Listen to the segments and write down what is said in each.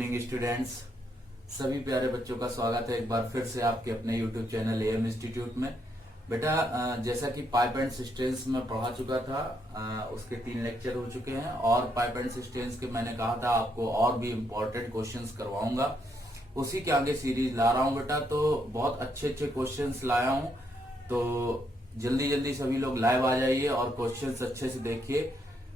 Evening students. सभी प्यारे बच्चों का स्वागत है एक बार फिर से आपके अपने यूट्यूब चैनल एएम इंस्टीट्यूट में। बेटा जैसा कि पाइप एंड सिस्टेंस में पढ़ा चुका था, उसके 3 लेक्चर हो चुके हैं और पाइप एंड सिस्टेंस के मैंने कहा था आपको और भी इम्पोर्टेंट क्वेश्चंस करवाऊंगा। उसी के आगे सीरीज ला रहा हूं बेटा, तो बहुत अच्छे अच्छे क्वेश्चंस लाया हूं। तो जल्दी जल्दी सभी लोग लाइव आ जाइए और क्वेश्चंस अच्छे से देखिए।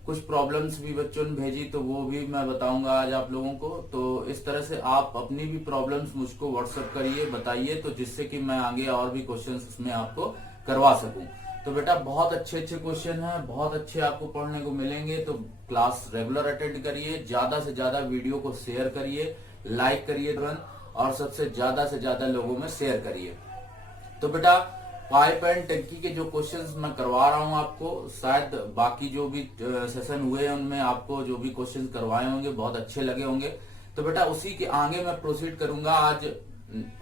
कुछ प्रॉब्लम्स भी बच्चों ने भेजी तो वो भी मैं बताऊंगा आज आप लोगों को। तो इस तरह से आप अपनी भी प्रॉब्लम्स मुझको व्हाट्सएप करिए, बताइए, तो जिससे कि मैं आगे और भी क्वेश्चंस इसमें आपको करवा सकूं। तो बेटा बहुत अच्छे अच्छे क्वेश्चन हैं, बहुत अच्छे आपको पढ़ने को मिलेंगे। तो क्लास रेगुलर अटेंड करिए, ज्यादा से ज्यादा वीडियो को शेयर करिए, लाइक करिए तुरंत, और सबसे से ज्यादा लोगों में शेयर करिए। तो बेटा पाइप एंड टंकी के जो क्वेश्चंस मैं करवा रहा हूं आपको, शायद बाकी जो भी सेशन हुए हैं उनमें आपको जो भी क्वेश्चंस करवाए होंगे बहुत अच्छे लगे होंगे। तो बेटा उसी के आगे मैं प्रोसीड करूंगा आज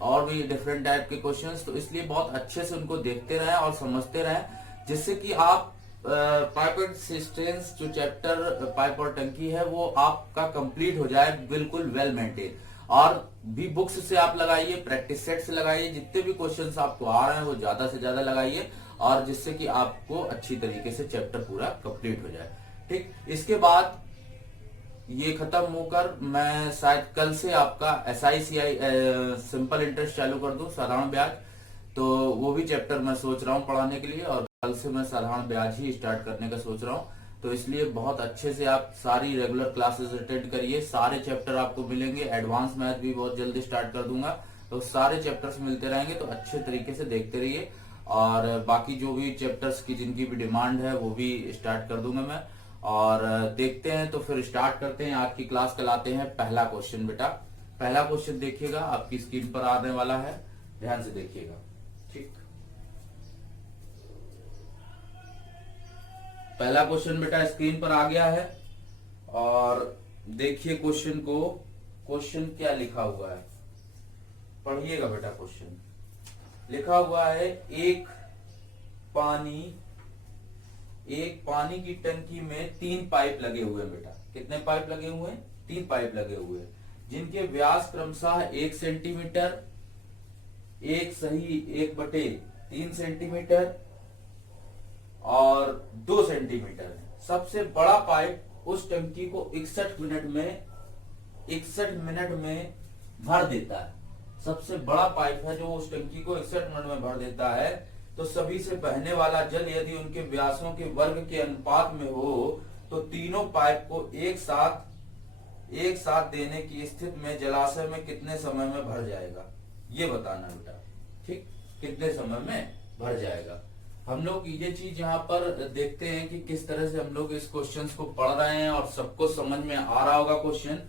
और भी डिफरेंट टाइप के क्वेश्चंस। तो इसलिए बहुत अच्छे से उनको देखते रहें और समझते रहें, जिससे कि आप पाइप एंड सिस्टेंस जो चैप्टर पाइप और टंकी है वो आपका कंप्लीट हो जाए बिल्कुल वेल मेंटेन। और भी बुक्स से आप लगाइए, प्रैक्टिस सेट से लगाइए, जितने भी क्वेश्चंस आपको आ रहे हैं वो ज्यादा से ज्यादा लगाइए, और जिससे कि आपको अच्छी तरीके से चैप्टर पूरा कंप्लीट हो जाए। ठीक, इसके बाद ये खत्म होकर मैं शायद कल से आपका SICI सिंपल इंटरेस्ट चालू कर दूं, साधारण ब्याज। तो वो भी चैप्टर मैं सोच रहा हूँ पढ़ाने के लिए, और कल से मैं साधारण ब्याज ही स्टार्ट करने का सोच रहा हूँ। तो इसलिए बहुत अच्छे से आप सारी रेगुलर क्लासेस अटेंड करिए, सारे चैप्टर आपको मिलेंगे। एडवांस मैथ भी बहुत जल्दी स्टार्ट कर दूंगा, तो सारे चैप्टर्स मिलते रहेंगे। तो अच्छे तरीके से देखते रहिए, और बाकी जो भी चैप्टर्स की जिनकी भी डिमांड है वो भी स्टार्ट कर दूंगा मैं। और देखते हैं, तो फिर स्टार्ट करते हैं आज की क्लास। कल आते हैं पहला क्वेश्चन। बेटा पहला क्वेश्चन देखिएगा, आपकी स्क्रीन पर आने वाला है, ध्यान से देखिएगा। ठीक, पहला क्वेश्चन बेटा स्क्रीन पर आ गया है, और देखिए क्वेश्चन को। क्वेश्चन क्या लिखा हुआ है, पढ़िएगा बेटा। क्वेश्चन लिखा हुआ है, एक पानी की टंकी में 3 पाइप लगे हुए हैं बेटा। कितने पाइप लगे हुए हैं? 3 पाइप लगे हुए हैं, जिनके व्यास क्रमशः 1 सेंटीमीटर, 1/3 सेंटीमीटर और 2 सेंटीमीटर है। सबसे बड़ा पाइप उस टंकी को 61 मिनट में भर देता है। सबसे बड़ा पाइप है जो उस टंकी को 61 मिनट में भर देता है। तो सभी से बहने वाला जल यदि उनके व्यासों के वर्ग के अनुपात में हो, तो तीनों पाइप को एक साथ देने की स्थिति में जलाशय में कितने समय में भर जाएगा, ये बताना बेटा। ठीक, कितने समय में भर जाएगा। हम लोग ये चीज यहाँ पर देखते हैं कि किस तरह से हम लोग इस क्वेश्चन को पढ़ रहे हैं, और सबको समझ में आ रहा होगा। क्वेश्चन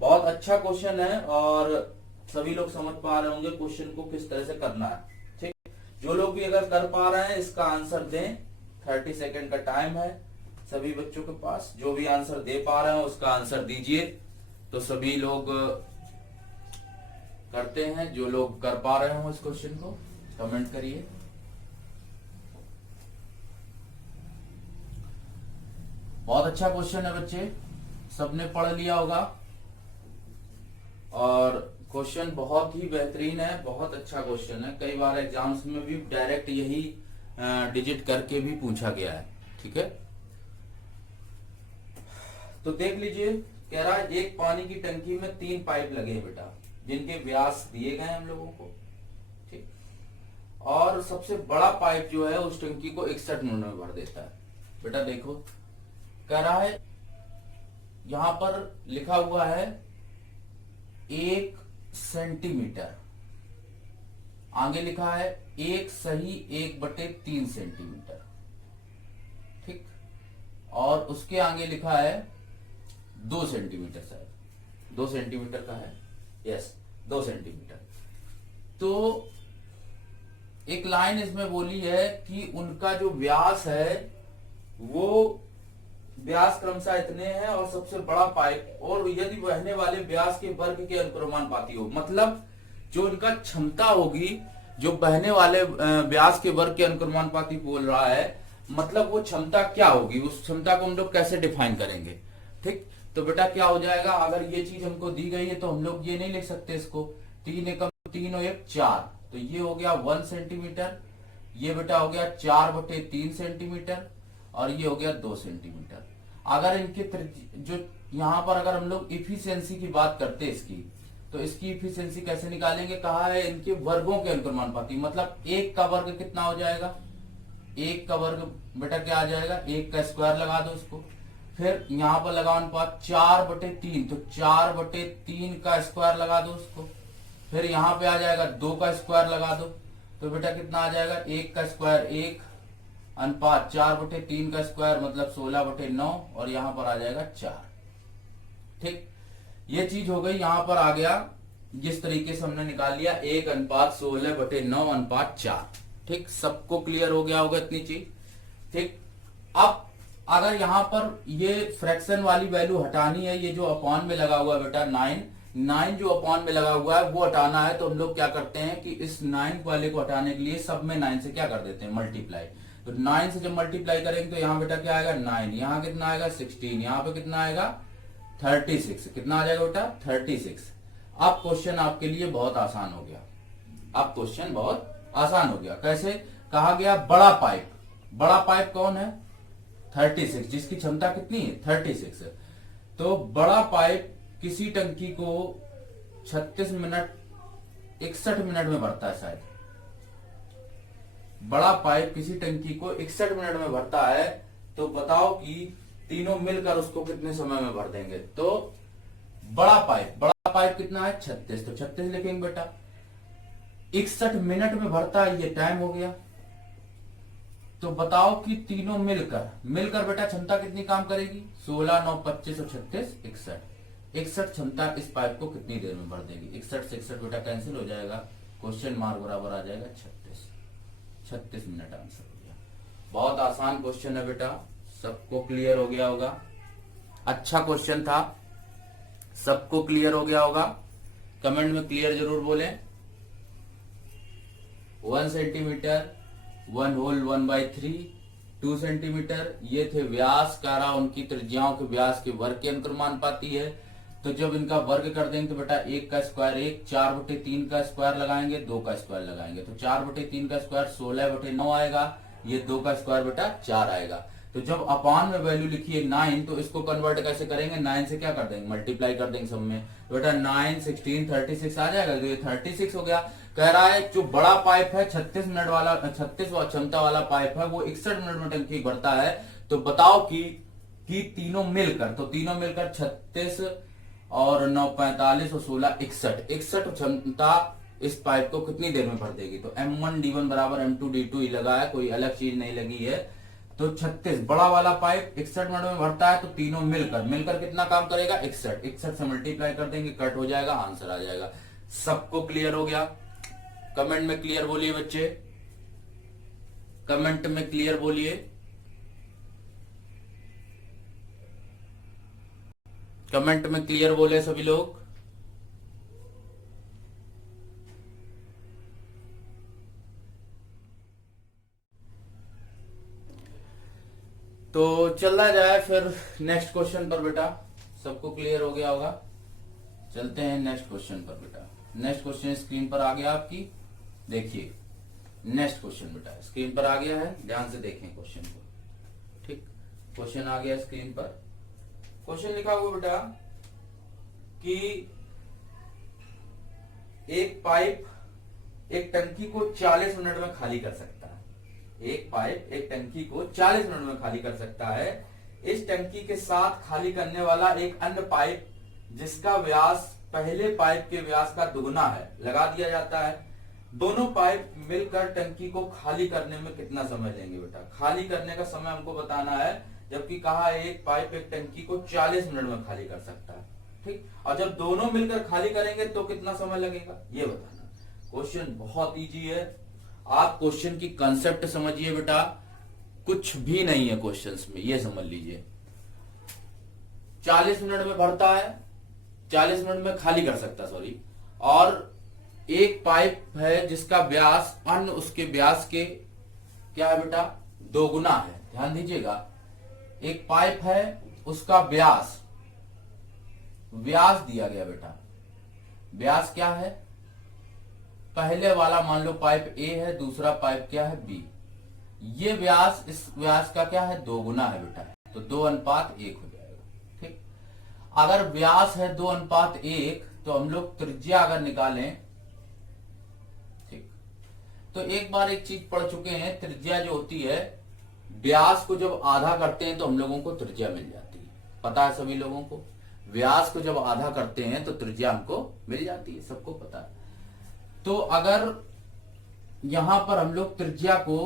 बहुत अच्छा क्वेश्चन है, और सभी लोग समझ पा रहे होंगे क्वेश्चन को किस तरह से करना है। ठीक, जो लोग भी अगर कर पा रहे हैं इसका आंसर दें। 30 सेकेंड का टाइम है सभी बच्चों के पास। जो भी आंसर दे पा रहे हैं उसका आंसर दीजिए। तो सभी लोग करते हैं, जो लोग कर पा रहे हो इस क्वेश्चन को कमेंट करिए। बहुत अच्छा क्वेश्चन है बच्चे, सबने पढ़ लिया होगा, और क्वेश्चन बहुत ही बेहतरीन है, बहुत अच्छा क्वेश्चन है। कई बार एग्जाम्स में भी डायरेक्ट यही डिजिट करके भी पूछा गया है। ठीक है, तो देख लीजिए, कह रहा है एक पानी की टंकी में 3 पाइप लगे हैं बेटा, जिनके व्यास दिए गए हम लोगों को। ठीक, और सबसे बड़ा पाइप जो है उस टंकी को 61 मिनट में भर देता है। बेटा देखो, कह रहा है यहां पर लिखा हुआ है 1 सेंटीमीटर, आगे लिखा है 1/3 सेंटीमीटर। ठीक, और उसके आगे लिखा है 2 सेंटीमीटर, शायद 2 सेंटीमीटर का है। Yes, 2 centimetre. तो एक लाइन इसमें बोली है कि उनका जो व्यास है वो व्यास क्रमशः इतने हैं, और सबसे बड़ा पाइप, और यदि बहने वाले व्यास के वर्ग के अनुक्रमानुपाती हो, मतलब जो उनका क्षमता होगी, जो बहने वाले व्यास के वर्ग के अनुक्रमानुपाती बोल रहा है, मतलब वो क्षमता क्या होगी, उस क्षमता को हम लोग कैसे डिफाइन करेंगे। ठीक, तो बेटा क्या हो जाएगा, अगर ये चीज हमको दी गई है तो हम लोग ये नहीं लिख सकते इसको, 3 एकम 3 और 1 4, तो ये हो गया 1 सेंटीमीटर, ये बेटा हो गया 4/3 सेंटीमीटर, और ये हो गया 2 सेंटीमीटर। अगर इनके जो यहाँ पर अगर हम लोग इफिशियंसी की बात करते हैं इसकी, तो इसकी इफिशियंसी कैसे निकालेंगे, कहा है इनके वर्गों के अनुक्रमानुपाती, मतलब 1 का वर्ग कितना हो जाएगा, 1 का वर्ग बेटा क्या आ जाएगा, 1 का स्क्वायर लगा दो इसको, फिर यहाँ पर लगाओ अनुपात 4/3, तो 4/3 का स्क्वायर लगा दो उसको, फिर यहाँ पे आ जाएगा 2 का स्क्वायर लगा दो, तो बेटा कितना आ जाएगा, 1 का स्क्वायर 1 अनुपात 4/3 का स्क्वायर मतलब 16/9, और यहाँ पर आ जाएगा 4। ठीक, ये चीज हो गई, यहां पर आ गया जिस तरीके से हमने निकाल लिया 1:16/9/4। ठीक, सबको क्लियर हो गया होगा इतनी चीज। ठीक, अब अगर यहां पर ये फ्रैक्शन वाली वैल्यू हटानी है, ये जो अपॉन में लगा हुआ है बेटा 9 जो अपॉन में लगा हुआ है वो हटाना है, तो हम लोग क्या करते हैं कि इस 9 वाले को हटाने के लिए सब में 9 से क्या कर देते हैं, मल्टीप्लाई। तो 9 से जब मल्टीप्लाई करेंगे तो यहाँ बेटा क्या आएगा 9, यहाँ कितना आएगा 16, यहाँ पे कितना आएगा 36, कितना आ जाएगा बेटा 36। अब क्वेश्चन आपके लिए बहुत आसान हो गया, अब क्वेश्चन बहुत आसान हो गया। कैसे, कहा गया बड़ा पाइप कौन है 36, जिसकी क्षमता कितनी है 36। तो बड़ा पाइप किसी टंकी को 61 मिनट में भरता है, शायद बड़ा पाइप किसी टंकी को 61 मिनट में भरता है, तो बताओ कि तीनों मिलकर उसको कितने समय में भर देंगे। तो बड़ा पाइप कितना है 36, तो 36 लिखेंगे बेटा, 61 मिनट में भरता है, ये टाइम हो गया। तो बताओ कि तीनों मिलकर बेटा क्षमता कितनी काम करेगी, 16 9 25 और 36 61 क्षमता इस पाइप को कितनी देर में भर देगी। 61 से 61 बेटा कैंसिल हो जाएगा, क्वेश्चन मार्क बराबर आ जाएगा 36 मिनट आंसर हो गया। बहुत आसान क्वेश्चन है बेटा, सबको क्लियर हो गया होगा, अच्छा क्वेश्चन था, सबको क्लियर हो गया होगा, कमेंट में क्लियर जरूर बोलें। 1 सेंटीमीटर 1 होल 1/3 2 सेंटीमीटर, ये थे व्यास, कारा उनकी त्रिज्याओं के व्यास के वर्ग के अनुक्रमानुपाती है। तो जब इनका वर्ग कर देंगे तो बेटा 1 का स्क्वायर 1, 4/3 का स्क्वायर लगाएंगे, 2 का स्क्वायर लगाएंगे, तो 4/3 का स्क्वायर 16/9 आएगा, ये 2 का स्क्वायर बेटा 4 आएगा। तो जब अपान में वैल्यू लिखी है 9, तो इसको कन्वर्ट कैसे करेंगे, 9 से क्या कर देंगे, मल्टीप्लाई कर देंगे सब में, तो बेटा 9 16 36 आ जाएगा, तो ये 36 हो गया। कह रहा है जो बड़ा पाइप है 36 मिनट वाला 36 क्षमता वाला पाइप है, वो 61 मिनट में टंकी भरता है। तो बताओ कि तीनों मिलकर, तो तीनों मिलकर 36 और 9 45 और 16 61 क्षमता इस पाइप को कितनी देर में भर देगी। तो M1D1 बराबर M2D2 ही लगा है, कोई अलग चीज नहीं लगी है। तो 36 बड़ा वाला पाइप 61 मिनट में भरता है, तो तीनों मिलकर कितना काम करेगा 61 से मल्टीप्लाई कर देंगे, कट हो जाएगा, आंसर आ जाएगा। सबको क्लियर हो गया, कमेंट में क्लियर बोलिए बच्चे, कमेंट में क्लियर बोलिए, कमेंट में क्लियर बोले सभी लोग। तो चलना जाए फिर नेक्स्ट क्वेश्चन पर बेटा, सबको क्लियर हो गया होगा, चलते हैं नेक्स्ट क्वेश्चन पर बेटा। नेक्स्ट क्वेश्चन स्क्रीन पर आ गया आपकी, देखिए नेक्स्ट क्वेश्चन बेटा स्क्रीन पर आ गया है, ध्यान से देखें क्वेश्चन को। ठीक, क्वेश्चन आ गया स्क्रीन पर। क्वेश्चन लिखा हुआ बेटा कि एक पाइप एक टंकी को 40 मिनट में खाली कर सकता है। एक पाइप एक टंकी को 40 मिनट में खाली कर सकता है। इस टंकी के साथ खाली करने वाला एक अन्य पाइप जिसका व्यास पहले पाइप के व्यास का दुगुना है लगा दिया जाता है। दोनों पाइप मिलकर टंकी को खाली करने में कितना समय लेंगे बेटा। खाली करने का समय हमको बताना है, जबकि कहा है एक पाइप एक टंकी को 40 मिनट में खाली कर सकता है। ठीक, और जब दोनों मिलकर खाली करेंगे तो कितना समय लगेगा ये बताना। क्वेश्चन बहुत इजी है, आप क्वेश्चन की कंसेप्ट समझिए बेटा, कुछ भी नहीं है क्वेश्चंस में, ये समझ लीजिए। 40 मिनट में भरता है, 40 मिनट में खाली कर सकता है, सॉरी। और एक पाइप है जिसका व्यास अन्य उसके व्यास के क्या है बेटा दोगुना है। ध्यान दीजिएगा, एक पाइप है उसका व्यास व्यास दिया गया बेटा, व्यास क्या है, पहले वाला मान लो पाइप ए है, दूसरा पाइप क्या है बी, ये व्यास इस व्यास का क्या है 2 गुना है बेटा, तो 2:1 हो जाएगा। ठीक, अगर व्यास है 2:1 तो हम लोग त्रिज्या अगर निकालें, ठीक, तो एक बार एक चीज पढ़ चुके हैं, त्रिज्या जो होती है व्यास को जब आधा करते हैं तो हम लोगों को त्रिज्या मिल जाती है, पता है सभी लोगों को, व्यास को जब आधा करते हैं तो त्रिज्या हमको मिल जाती है, सबको पता है। तो अगर यहां पर हम लोग त्रिज्या को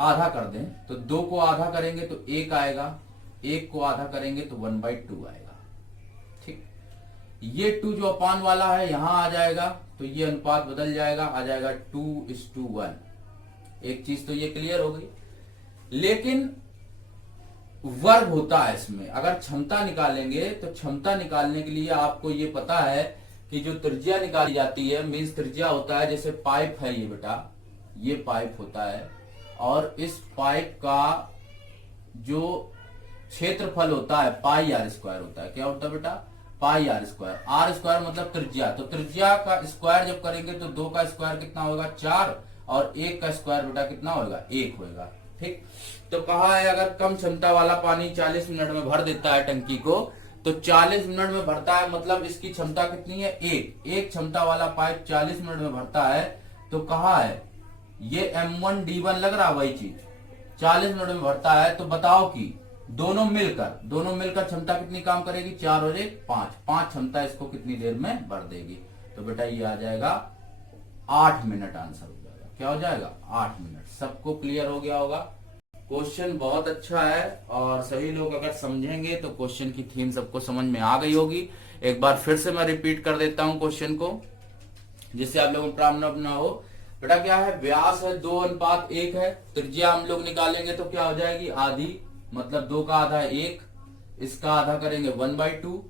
आधा कर दें तो 2 को आधा करेंगे तो 1 आएगा, 1 को आधा करेंगे तो 1/2 आएगा। ठीक, ये 2 जो अपान वाला है यहां आ जाएगा तो ये अनुपात बदल जाएगा, आ जाएगा 2:1। एक चीज तो ये क्लियर हो गई। लेकिन वर्ग होता है इसमें, अगर क्षमता निकालेंगे तो क्षमता निकालने के लिए आपको ये पता है कि जो त्रिज्या निकाली जाती है, मीन्स त्रिज्या होता है, जैसे पाइप है ये बेटा, ये पाइप होता है और इस पाइप का जो क्षेत्रफल होता है πr² होता है। क्या होता है बेटा, πr²। r² मतलब त्रिज्या, तो त्रिज्या का स्क्वायर जब करेंगे तो 2 का स्क्वायर कितना होगा 4 और 1 का स्क्वायर बेटा कितना होगा 1 होगा। ठीक, तो कहा है अगर कम क्षमता वाला पानी 40 मिनट में भर देता है टंकी को, तो 40 मिनट में भरता है, मतलब इसकी क्षमता कितनी है 1। एक क्षमता वाला पाइप 40 मिनट में भरता है, तो कहा है ये M1D1 लग रहा वही चीज 40 मिनट में भरता है, तो बताओ कि दोनों मिलकर क्षमता कितनी काम करेगी, 4 और 1 5 क्षमता इसको कितनी देर में भर देगी। तो बेटा ये आ जाएगा 8 मिनट आंसर हो जाएगा। क्या हो जाएगा 8 मिनट। सबको क्लियर हो गया होगा। क्वेश्चन बहुत अच्छा है और सभी लोग अगर समझेंगे तो क्वेश्चन की थीम सबको समझ में आ गई होगी। एक बार फिर से मैं रिपीट कर देता हूं क्वेश्चन को, जिससे आप लोगों को प्रॉब्लम ना हो। बेटा क्या है, व्यास है 2:1 है, त्रिज्या हम लोग निकालेंगे तो क्या हो जाएगी आधी, मतलब 2 का आधा है 1, इसका आधा करेंगे 1/2,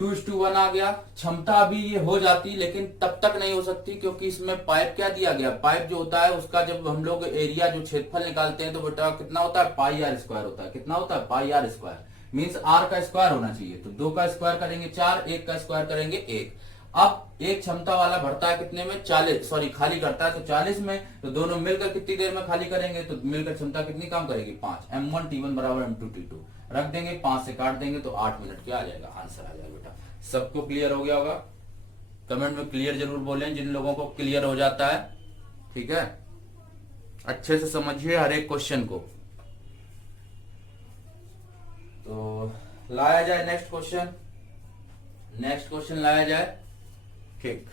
2:1 आ गया। क्षमता अभी ये हो जाती लेकिन तब तक नहीं हो सकती क्योंकि इसमें पाइप क्या दिया गया, पाइप जो होता है उसका जब हम लोग एरिया जो क्षेत्रफल निकालते हैं तो बेटा कितना होता है πr² होता है। कितना होता है πr², मीन्स r का स्क्वायर होना चाहिए, तो 2 का स्क्वायर करेंगे 4, 1 का स्क्वायर करेंगे 1। अब एक क्षमता वाला भरता है कितने में 40, सॉरी खाली करता है तो 40 में, तो दोनों मिलकर कितनी देर में खाली करेंगे, तो मिलकर क्षमता कितनी काम करेगी 5। M1T1 बराबर M2T2 रख देंगे, 5 से काट देंगे तो 8 मिनट क्या आ जाएगा आंसर आ जाएगा। बेटा सबको क्लियर हो गया होगा, कमेंट में क्लियर जरूर बोलें जिन लोगों को क्लियर हो जाता है। ठीक है, अच्छे से समझिए हर एक क्वेश्चन को। तो लाया जाए नेक्स्ट क्वेश्चन लाया जाए। ठीक,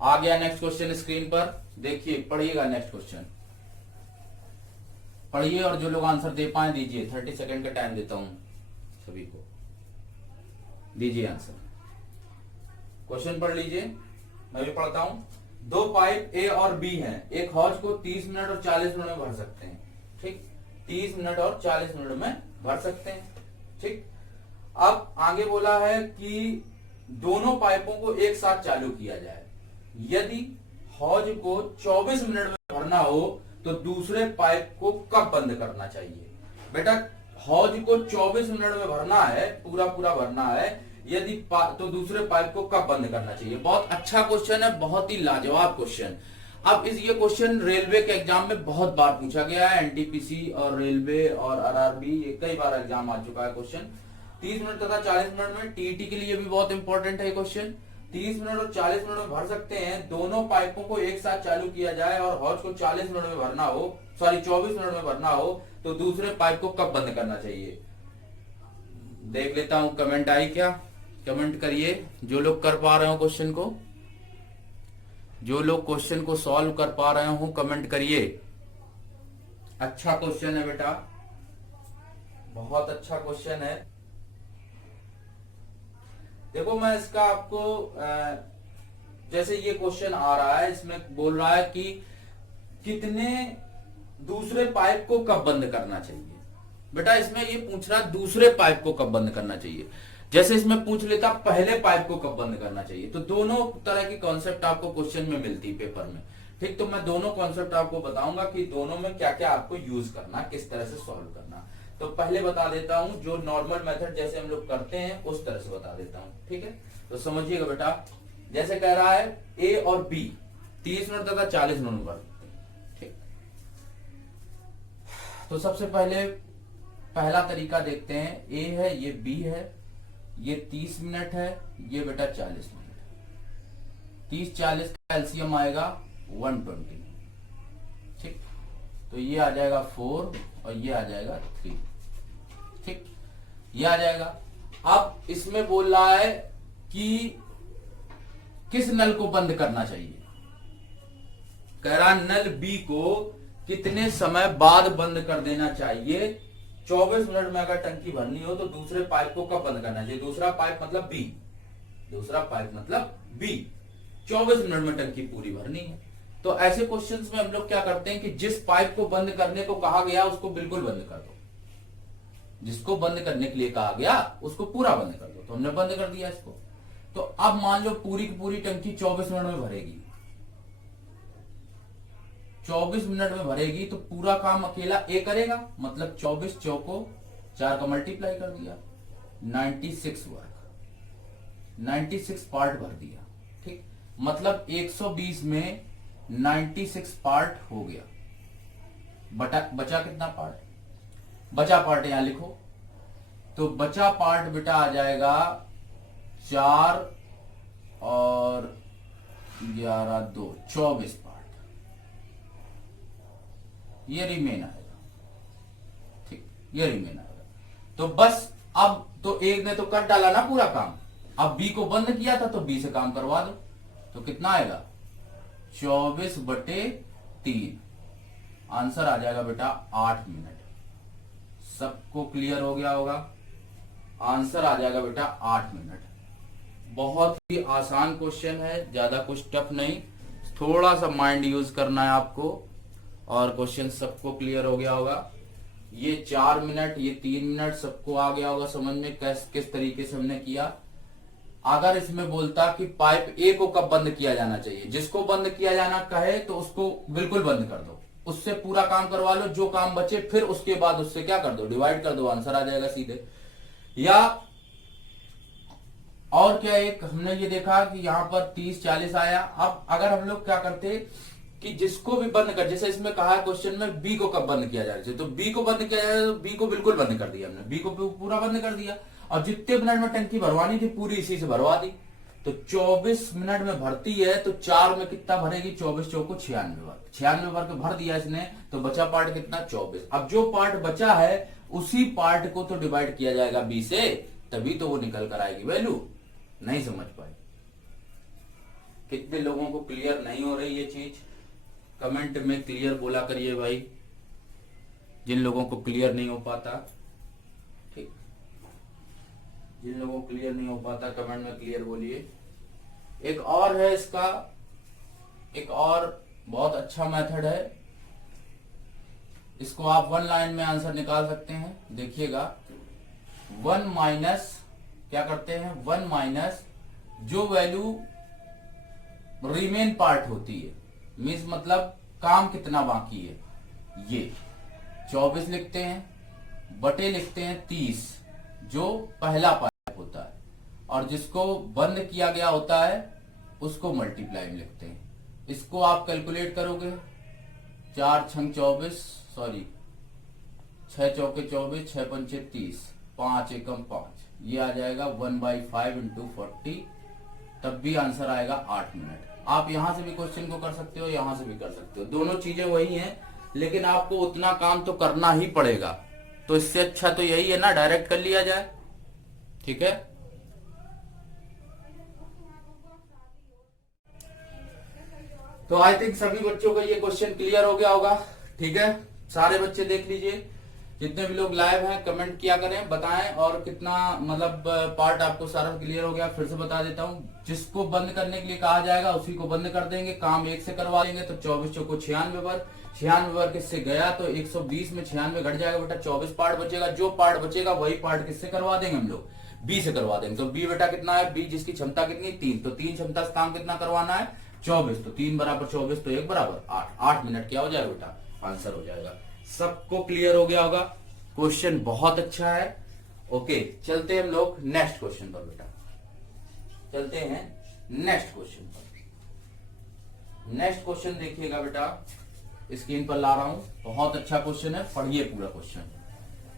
आ गया नेक्स्ट क्वेश्चन स्क्रीन पर, देखिए पढ़िएगा नेक्स्ट क्वेश्चन, पढ़िए और जो लोग आंसर दे पाए दीजिए। 30 सेकंड का टाइम देता हूं सभी को, दीजिए आंसर। क्वेश्चन पढ़ लीजिए, मैं भी पढ़ता हूं। 2 पाइप ए और बी हैं, एक हौज को 30 मिनट और 40 मिनट में भर सकते हैं। ठीक, 30 मिनट और 40 मिनट में भर सकते हैं। ठीक, अब आगे बोला है कि दोनों पाइपों को एक साथ चालू किया जाए। यदि हौज को 24 मिनट में भरना हो तो दूसरे पाइप को कब बंद करना चाहिए। बेटा हौज को 24 मिनट में भरना है, पूरा भरना है, यदि तो दूसरे पाइप को कब बंद करना चाहिए। बहुत अच्छा क्वेश्चन है, बहुत ही लाजवाब क्वेश्चन। अब ये क्वेश्चन रेलवे के एग्जाम में बहुत बार पूछा गया है, एनटीपीसी और रेलवे और आरआरबी, ये कई बार एग्जाम आ चुका है क्वेश्चन। 30 मिनट तथा 40 मिनट में, टीईटी के लिए भी बहुत इंपॉर्टेंट है क्वेश्चन। 30 मिनट और 40 मिनट में भर सकते हैं, दोनों पाइपों को एक साथ चालू किया जाए और हौज को 40 मिनट में भरना हो, सॉरी 24 मिनट में भरना हो, तो दूसरे पाइप को कब बंद करना चाहिए। देख लेता हूं कमेंट आई क्या, कमेंट करिए जो लोग कर पा रहे हो क्वेश्चन को, जो लोग क्वेश्चन को सॉल्व कर पा रहे हो कमेंट करिए। अच्छा क्वेश्चन है बेटा, बहुत अच्छा क्वेश्चन है। देखो मैं इसका आपको जैसे ये क्वेश्चन आ रहा है, इसमें बोल रहा है कि कितने दूसरे पाइप को कब बंद करना चाहिए। बेटा इसमें ये पूछ रहा है दूसरे पाइप को कब बंद करना चाहिए। जैसे इसमें पूछ लेता पहले पाइप को कब बंद करना चाहिए, तो दोनों तरह की कॉन्सेप्ट आपको क्वेश्चन में मिलती पेपर में। ठीक, तो मैं दोनों कॉन्सेप्ट आपको बताऊंगा कि दोनों में क्या क्या आपको यूज करना, किस तरह से सॉल्व करना। तो पहले बता देता हूं, जो नॉर्मल मेथड जैसे हम लोग करते हैं उस तरह से बता देता हूं, ठीक है। तो समझिएगा बेटा, जैसे कह रहा है ए और बी 30 मिनट तक 40 मिनट पर, ठीक। तो सबसे पहले पहला तरीका देखते हैं, ए है, ये बी है, ये 30 मिनट है, ये बेटा 40 मिनट। 30-40 का एलसीएम आएगा 120, ठीक। तो ये आ जाएगा 4 और ये आ जाएगा 3, ठीक, ये आ जाएगा। अब इसमें बोल रहा है कि किस नल को बंद करना चाहिए। कह रहा नल बी को कितने समय बाद बंद कर देना चाहिए। 24 मिनट में अगर टंकी भरनी हो तो दूसरे पाइप को कब बंद करना चाहिए। दूसरा पाइप मतलब बी, दूसरा पाइप मतलब बी। 24 मिनट में टंकी पूरी भरनी है। तो ऐसे क्वेश्चंस में हम लोग क्या करते हैं कि जिस पाइप को बंद करने को कहा गया उसको बिल्कुल बंद कर दो, जिसको बंद करने के लिए कहा गया उसको पूरा बंद कर दो। तो हमने बंद कर दिया इसको। तो अब मान लो पूरी की पूरी टंकी 24 मिनट में भरेगी, 24 मिनट में भरेगी, तो पूरा काम अकेला ए करेगा, मतलब 24 चौको 4 का मल्टीप्लाई कर दिया, 96 वर्क, 96 पार्ट भर दिया, ठीक। मतलब 120 में 96 पार्ट हो गया। बचा कितना पार्ट, बचा पार्ट यहां लिखो। तो बचा पार्ट बेटा आ जाएगा 4 और 11 2 24 पार्ट, ये रिमेन आएगा, ठीक, ये रिमेन आएगा। तो बस अब तो एक ने तो कर डाला ना पूरा काम, अब बी को बंद किया था तो बी से काम करवा दो। तो कितना आएगा 24/3, आंसर आ जाएगा बेटा 8 मिनट। सबको क्लियर हो गया होगा, आंसर आ जाएगा बेटा 8 मिनट। बहुत ही आसान क्वेश्चन है, ज्यादा कुछ टफ नहीं, थोड़ा सा माइंड यूज करना है आपको और क्वेश्चन सबको क्लियर हो गया होगा। ये 4 मिनट, ये 3 मिनट, सबको आ गया होगा समझ में किस तरीके से हमने किया। अगर इसमें बोलता कि पाइप ए को कब बंद किया जाना चाहिए, जिसको बंद किया जाना कहे तो उसको बिल्कुल बंद कर दो, उससे पूरा काम करवा लो, जो काम बचे फिर उसके बाद उससे क्या कर दो, डिवाइड कर दो, आंसर आ जाएगा सीधे। या और क्या, एक हमने ये देखा कि यहां पर 30-40 आया। अब अगर हम लोग क्या करते कि जिसको भी बंद कर, जैसे इसमें कहा है क्वेश्चन में बी को कब बंद किया जाए, तो बी को बंद किया जाए, तो बी को बिल्कुल बंद कर दिया हमने, बी को पूरा बंद कर दिया और जितने मिनट में टंकी भरवानी थी पूरी इसी से भरवा दी। तो 24 मिनट में भरती है तो 4 में कितना भरेगी, 24 चौको 96 वर्ग, 96 वर्ग भर दिया इसने। तो बचा पार्ट कितना 24। अब जो पार्ट बचा है उसी पार्ट को तो डिवाइड किया जाएगा बी से, तभी तो वो निकल कर आएगी वैल्यू। नहीं समझ पाए, कितने लोगों को क्लियर नहीं हो रही ये चीज, कमेंट में क्लियर बोला करिए भाई, जिन लोगों को क्लियर नहीं हो पाता, ठीक, जिन लोगों को क्लियर नहीं हो पाता कमेंट में क्लियर बोलिए। एक और है इसका, एक और बहुत अच्छा मेथड है, इसको आप 1 लाइन में आंसर निकाल सकते हैं। देखिएगा 1 माइनस क्या करते हैं, 1 माइनस जो वैल्यू रिमेन पार्ट होती है, मीन्स मतलब काम कितना बाकी है, ये 24 लिखते हैं, बटे लिखते हैं 30 जो पहला पाइप होता है, और जिसको बंद किया गया होता है उसको मल्टीप्लाई में लिखते हैं। इसको आप कैलकुलेट करोगे, 4 छंग 24, सॉरी 6 चौके 24, 6 पंचे 30, 5 एकम 5, ये आ जाएगा 1/5 इंटू 40, तब भी आंसर आएगा 8 मिनट। आप यहां से भी क्वेश्चन को कर सकते हो, यहां से भी कर सकते हो, दोनों चीजें वही हैं, लेकिन आपको उतना काम तो करना ही पड़ेगा। तो इससे अच्छा तो यही है ना, डायरेक्ट कर लिया जाए, ठीक है। तो आई थिंक सभी बच्चों का ये क्वेश्चन क्लियर हो गया होगा, ठीक है। सारे बच्चे देख लीजिए, जितने भी लोग लाइव हैं कमेंट किया करें, बताएं और कितना मतलब पार्ट आपको सारा क्लियर हो गया। फिर से बता देता हूं, जिसको बंद करने के लिए कहा जाएगा उसी को बंद कर देंगे, काम एक से करवा देंगे। तो 24 चौको 96 वर्ग, 96 वर्ग किससे गया तो 120 में 96 घट जाएगा बेटा, 24 पार्ट बचेगा। जो पार्ट बचेगा वही पार्ट किससे करवा देंगे हम लोग, बी से करवा देंगे। तो बी बेटा कितना है, बी जिसकी क्षमता कितनी 3, तो 3 क्षमता से काम कितना करवाना है 24, तो 3 बराबर 24 तो 1 बराबर 8, 8 मिनट क्या हो जाएगा बेटा, आंसर हो जाएगा। सबको क्लियर हो गया होगा, क्वेश्चन बहुत अच्छा है। ओके, चलते हैं हम लोग नेक्स्ट क्वेश्चन पर बेटा, चलते हैं नेक्स्ट क्वेश्चन पर। नेक्स्ट क्वेश्चन देखिएगा बेटा, स्क्रीन पर ला रहा हूं, बहुत अच्छा क्वेश्चन है, पढ़िए पूरा क्वेश्चन,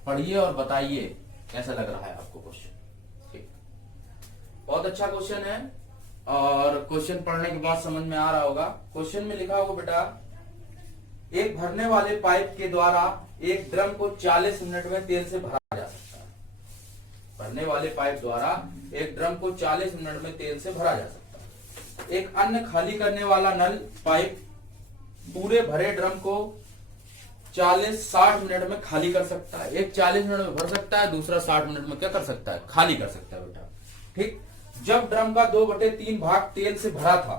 पढ़िए और बताइए कैसा लग रहा है आपको क्वेश्चन। ठीक, बहुत अच्छा क्वेश्चन है और क्वेश्चन पढ़ने के बाद समझ में आ रहा होगा। क्वेश्चन में लिखा होगा बेटा, एक भरने वाले पाइप के द्वारा एक ड्रम को 40 मिनट में तेल से भरा जा सकता है। भरने वाले पाइप द्वारा एक ड्रम को 40 मिनट में तेल से भरा जा सकता है। एक अन्य खाली करने वाला नल पाइप पूरे भरे ड्रम को 40-60 मिनट में खाली कर सकता है। एक 40 मिनट में भर सकता है, दूसरा 60 मिनट में क्या कर सकता है, खाली कर सकता है बेटा। ठीक, जब ड्रम का 2/3 भाग तेल से भरा था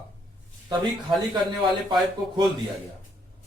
तभी खाली करने वाले पाइप को खोल दिया गया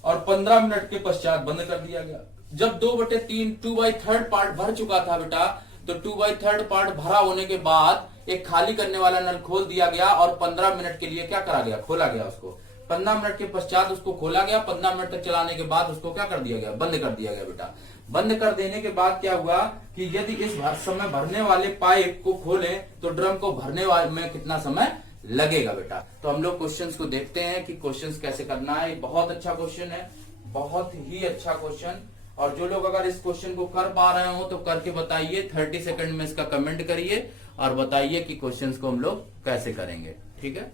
और 15 मिनट के पश्चात बंद कर दिया गया। जब 2/3 2/3 पार्ट भर चुका था बेटा, तो 2/3 पार्ट भरा होने के बाद एक खाली करने वाला नल खोल दिया गया और 15 मिनट के लिए क्या करा गया, खोला गया उसको। 15 मिनट के पश्चात उसको खोला गया, 15 मिनट तक चलाने के बाद उसको क्या कर दिया गया, बंद कर दिया गया बेटा। बंद कर देने के बाद क्या हुआ कि यदि इस समय भरने वाले पाइप को खोले तो ड्रम को भरने वाले में कितना समय लगेगा बेटा। तो हम लोग क्वेश्चंस को देखते हैं कि क्वेश्चंस कैसे करना है। बहुत अच्छा क्वेश्चन है, बहुत ही अच्छा क्वेश्चन। और जो लोग अगर इस क्वेश्चन को कर पा रहे हो तो करके बताइए, 30 सेकंड में इसका कमेंट करिए और बताइए कि क्वेश्चंस को हम लोग कैसे करेंगे। ठीक है,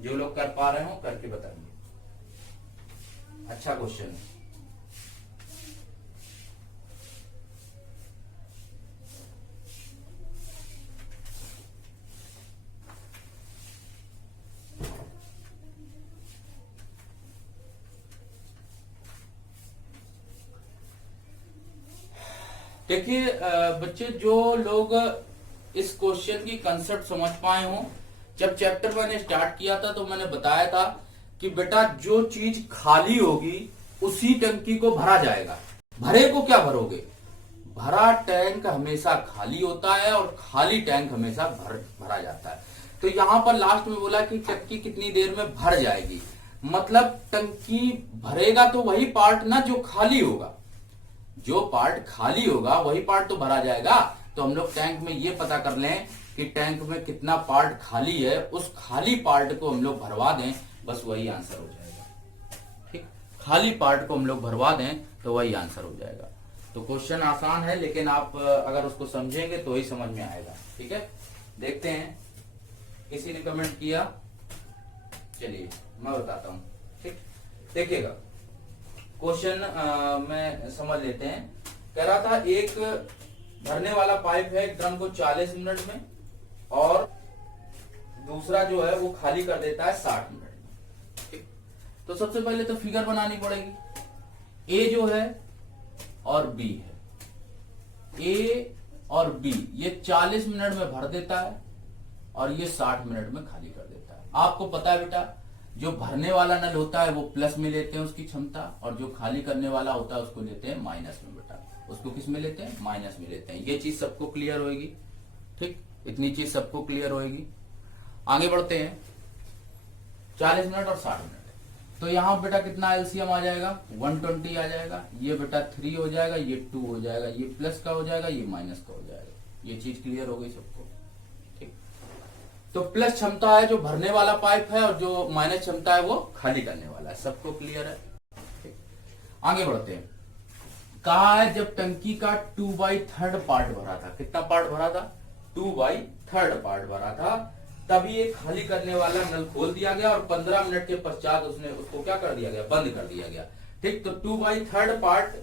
जो लोग कर पा रहे हो करके बताइए। अच्छा क्वेश्चन है। देखिए बच्चे, जो लोग इस क्वेश्चन की कंसेप्ट समझ पाए हो, जब चैप्टर मैंने स्टार्ट किया था तो मैंने बताया था कि बेटा जो चीज खाली होगी उसी टंकी को भरा जाएगा। भरे को क्या भरोगे, भरा टैंक हमेशा खाली होता है और खाली टैंक हमेशा भरा जाता है। तो यहां पर लास्ट में बोला कि टंकी कितनी देर में भर जाएगी, मतलब टंकी भरेगा तो वही पार्ट ना जो खाली होगा, जो पार्ट खाली होगा वही पार्ट तो भरा जाएगा। तो हम लोग टैंक में ये पता कर लें कि टैंक में कितना पार्ट खाली है, उस खाली पार्ट को हम लोग भरवा दें, बस वही आंसर हो जाएगा। ठीक, खाली पार्ट को हम लोग भरवा दें तो वही आंसर हो जाएगा। तो क्वेश्चन आसान है, लेकिन आप अगर उसको समझेंगे तो ही समझ में आएगा। ठीक है, देखते हैं किसी ने कमेंट किया, चलिए मैं बताता हूं। ठीक, देखिएगा क्वेश्चन में समझ लेते हैं। कह रहा था एक भरने वाला पाइप है एक ड्रम को 40 मिनट में और दूसरा जो है वो खाली कर देता है 60 मिनट में। ठीक, तो सबसे पहले तो फिगर बनानी पड़ेगी। ए जो है और बी है, ए और बी ये 40 मिनट में भर देता है और ये 60 मिनट में खाली कर देता है। आपको पता है बेटा, जो भरने वाला नल होता है वो प्लस में लेते हैं उसकी क्षमता, और जो खाली करने वाला होता है उसको लेते हैं माइनस में बेटा। उसको किस में लेते हैं, माइनस में लेते हैं। ये चीज सबको क्लियर होगी। ठीक, इतनी चीज सबको क्लियर होगी। आगे बढ़ते हैं, 40 मिनट और 60 मिनट, तो यहां बेटा कितना एलसीएम आ जाएगा, 120 आ जाएगा। ये बेटा 3 हो जाएगा, ये 2 हो जाएगा, ये प्लस का हो जाएगा, ये माइनस का हो जाएगा। ये चीज क्लियर हो गई सबको। ठीक, तो प्लस क्षमता है जो भरने वाला पाइप है और जो माइनस क्षमता है वो खाली करने वाला है। सबको क्लियर है। ठीक, आगे बढ़ते हैं। कहा है जब टंकी का 2/3 पार्ट भरा था, कितना पार्ट भरा था, 2/3 पार्ट भरा था, तभी एक खाली करने वाला नल खोल दिया गया और 15 मिनट के पश्चात उसको क्या कर दिया गया, बंद कर दिया गया। ठीक, तो 2/3 पार्ट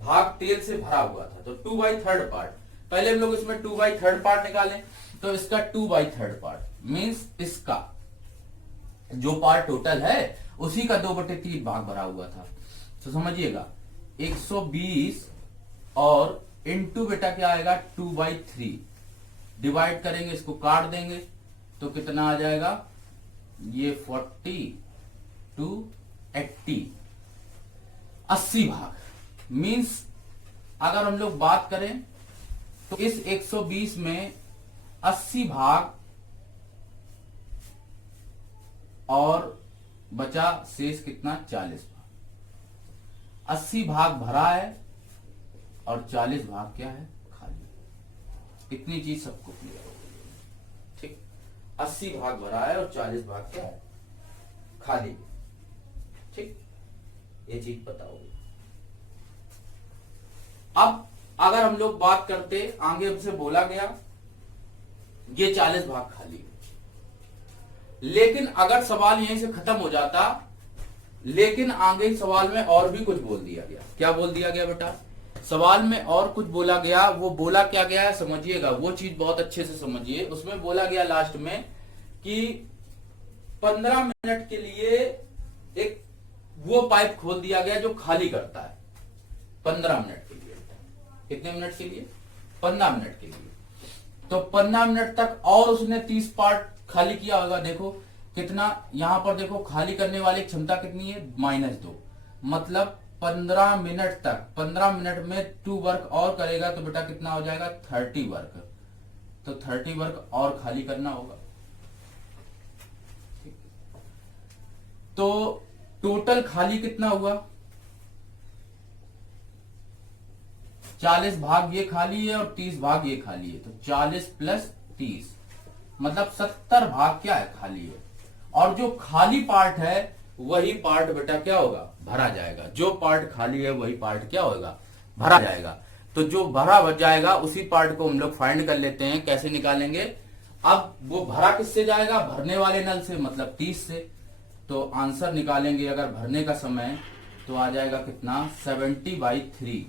भाग तेल से भरा हुआ था, तो 2/3 पार्ट, पहले हम लोग इसमें 2/3 पार्ट निकालें, तो इसका 2/3 पार्ट मीन्स इसका जो पार्ट टोटल है उसी का 2/3 भाग भरा हुआ था। तो समझिएगा 120 और इनटू बेटा क्या आएगा, 2/3 डिवाइड करेंगे, इसको काट देंगे तो कितना आ जाएगा, ये 40 to 80, 80 भाग। मीन्स अगर हम लोग बात करें तो इस 120 में 80 भाग और बचा शेष कितना, 40 भाग। 80 भाग भरा है और 40 भाग क्या है, खाली। इतनी चीज सबको क्लियर हो गई। ठीक, 80 भाग भरा है और 40 भाग क्या है, खाली। ठीक, ये चीज बताओगे। अब अगर हम लोग बात करते, आगे हमसे बोला गया ये 40 भाग खाली है, लेकिन अगर सवाल यहीं से खत्म हो जाता, लेकिन आगे सवाल में और भी कुछ बोल दिया गया। क्या बोल दिया गया बेटा, सवाल में और कुछ बोला गया। वो बोला क्या गया है समझिएगा, वो चीज बहुत अच्छे से समझिए। उसमें बोला गया लास्ट में कि 15 मिनट के लिए एक वो पाइप खोल दिया गया जो खाली करता है 15 मिनट के लिए। कितने मिनट के लिए, 15 मिनट के लिए। तो 15 मिनट तक और उसने 30 पार्ट खाली किया होगा। देखो कितना, यहां पर देखो खाली करने वाली क्षमता कितनी है, -2। मतलब 15 मिनट तक, 15 मिनट में 2 वर्क और करेगा तो बेटा कितना हो जाएगा, 30 वर्क। तो 30 वर्क और खाली करना होगा। तो टोटल खाली कितना हुआ, 40 भाग ये खाली है और 30 भाग ये खाली है। तो 40 + 30 मतलब 70 भाग क्या है, खाली है। और जो खाली पार्ट है वही पार्ट बेटा क्या होगा, भरा जाएगा। जो पार्ट खाली है वही पार्ट क्या होगा, भरा जाएगा। तो जो भरा बच जाएगा उसी पार्ट को हम लोग फाइंड कर लेते हैं। कैसे निकालेंगे, अब वो भरा किससे जाएगा, भरने वाले नल से, मतलब 30 से। तो आंसर निकालेंगे अगर भरने का समय, तो आ जाएगा कितना, 70/3।